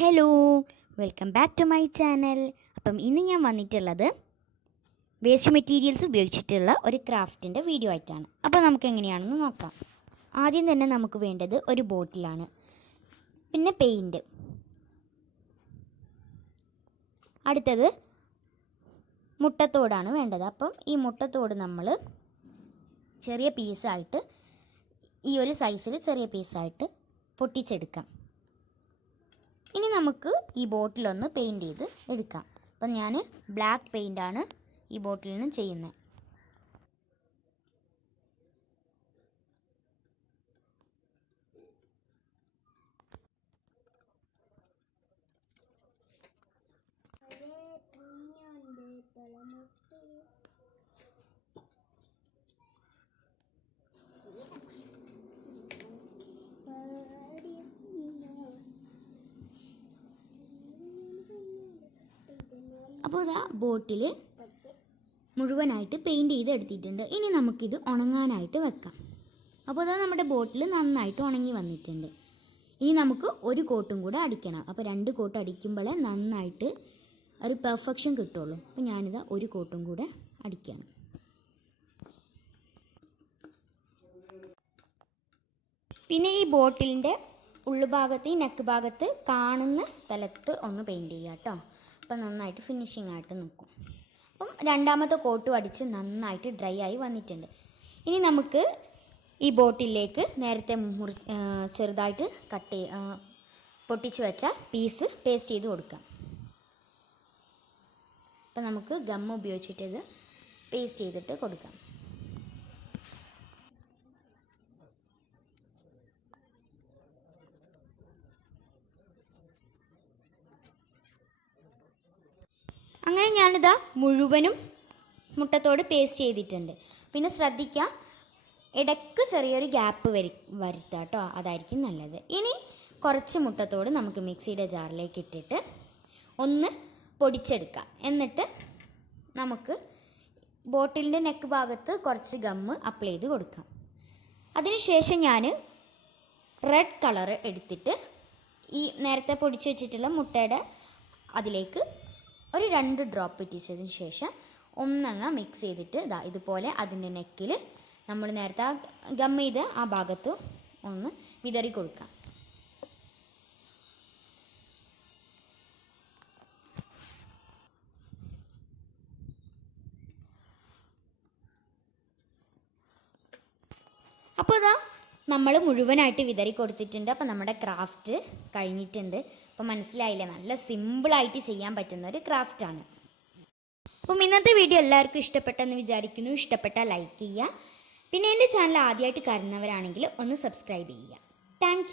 Hello welcome back to my channel. അപ്പം ഇന്ന് ഞാൻ വന്നിട്ടുള്ളത് വേസ്റ്റ് മെറ്റീരിയൽസ് ഉപയോഗിച്ചിട്ടുള്ള ഒരു ക്രാഫ്റ്റിന്റെ വീഡിയോ ആയിട്ടാണ്. അപ്പോൾ നമുക്ക് എങ്ങനെയാണെന്ന് നോക്കാം. ആദ്യം തന്നെ നമുക്ക് വേണ്ടത് ഒരു ബോട്ടിലാണ്. പിന്നെ പെയിന്റ് അടുത്തത് മുട്ടത്തോടാണ് വേണ്ടത്. അപ്പം ഈ മുട്ടത്തോട് നമ്മൾ ചെറിയ പീസായിട്ട് ഈ ഒരു സൈസിൽ ചെറിയ പീസായിട്ട് പൊട്ടിച്ചെടുക്കാം. ഇനി നമുക്ക് ഈ ബോട്ടിലൊന്ന് പെയിന്റ് ചെയ്ത് എടുക്കാം. അപ്പം ഞാൻ ബ്ലാക്ക് പെയിന്റാണ് ഈ ബോട്ടിലിന് ചെയ്യുന്നത്. അപ്പോൾ ഇതാ ബോട്ടിൽ മുഴുവനായിട്ട് പെയിന്റ് ചെയ്ത് എടുത്തിട്ടുണ്ട് ഇനി നമുക്കിത് ഉണങ്ങാനായിട്ട് വെക്കാം. അപ്പോൾ ഇതാ നമ്മുടെ ബോട്ടിൽ നന്നായിട്ട് ഉണങ്ങി വന്നിട്ടുണ്ട്. ഇനി നമുക്ക് ഒരു കോട്ടും കൂടെ അടിക്കണം. അപ്പോൾ രണ്ട് കോട്ട് അടിക്കുമ്പോഴേ നന്നായിട്ട് ഒരു പെർഫെക്ഷൻ കിട്ടുള്ളൂ. അപ്പോൾ ഞാനിതാ ഒരു കോട്ടും കൂടെ അടിക്കണം. പിന്നെ ഈ ബോട്ടിലിന്റെ ഉള്ളുഭാഗത്ത് ഈ നെക്ക് ഭാഗത്ത് കാണുന്ന സ്ഥലത്ത് ഒന്ന് പെയിന്റ് ചെയ്യുക കേട്ടോ അപ്പം നന്നായിട്ട് ഫിനിഷിംഗ് ആയിട്ട് നിൽക്കും. അപ്പം രണ്ടാമത്തെ കോട്ടും അടിച്ച് നന്നായിട്ട് ഡ്രൈ ആയി വന്നിട്ടുണ്ട്. ഇനി നമുക്ക് ഈ ബോട്ടിലേക്ക് നേരത്തെ മുറി ചെറുതായിട്ട് കട്ട് ചെയ്ത് പൊട്ടിച്ച് വെച്ച പീസ് പേസ്റ്റ് ചെയ്ത് കൊടുക്കാം. അപ്പം നമുക്ക് ഗം ഉപയോഗിച്ചിട്ട് ഇത് പേസ്റ്റ് ചെയ്തിട്ട് കൊടുക്കാം. അങ്ങനെ ഞാനിതാ മുഴുവനും മുട്ടത്തോട് പേസ്റ്റ് ചെയ്തിട്ടുണ്ട്. പിന്നെ ശ്രദ്ധിക്കുക ഇടയ്ക്ക് ചെറിയൊരു ഗ്യാപ്പ് വരി വരുത്തുക കേട്ടോ അതായിരിക്കും നല്ലത്. ഇനി കുറച്ച് മുട്ടത്തോട് നമുക്ക് മിക്സിയുടെ ജാറിലേക്ക് ഇട്ടിട്ട് ഒന്ന് പൊടിച്ചെടുക്കാം. എന്നിട്ട് നമുക്ക് ബോട്ടിലിന്റെ നെക്ക് ഭാഗത്ത് കുറച്ച് ഗമ്മ് അപ്ലൈ ചെയ്ത് കൊടുക്കാം. അതിനുശേഷം ഞാൻ റെഡ് കളർ എടുത്തിട്ട് ഈ നേരത്തെ പൊടിച്ച് വെച്ചിട്ടുള്ള മുട്ടയുടെ അതിലേക്ക് ഒരു രണ്ട് ഡ്രോപ്പ് ഇട്ടിച്ചതിന് ശേഷം ഒന്നങ്ങ മിക്സ് ചെയ്തിട്ട് ഇതാ ഇതുപോലെ അതിന്റെ നെക്കിൽ നമ്മൾ നേരത്തെ ആ ഗം ചെയ്ത് ആ ഭാഗത്ത് ഒന്ന് വിതറി കൊടുക്കാം. അപ്പോൾ ഇതാ നമ്മൾ മുഴുവനായിട്ട് വിതറി കൊടുത്തിട്ടുണ്ട്. അപ്പോൾ നമ്മുടെ ക്രാഫ്റ്റ് കഴിഞ്ഞിട്ടുണ്ട്. അപ്പോൾ മനസ്സിലായില്ലേ? നല്ല സിമ്പിളായിട്ട് ചെയ്യാൻ പറ്റുന്ന ഒരു ക്രാഫ്റ്റാണ് അപ്പം ഇന്നത്തെ വീഡിയോ എല്ലാവർക്കും ഇഷ്ടപ്പെട്ടെന്ന് വിചാരിക്കുന്നു. ഇഷ്ടപ്പെട്ടാൽ ലൈക്ക് ചെയ്യുക. പിന്നെ എന്റെ ചാനൽ ആദ്യമായിട്ട് കരുന്നവരാണെങ്കിൽ ഒന്ന് സബ്സ്ക്രൈബ് ചെയ്യുക. താങ്ക്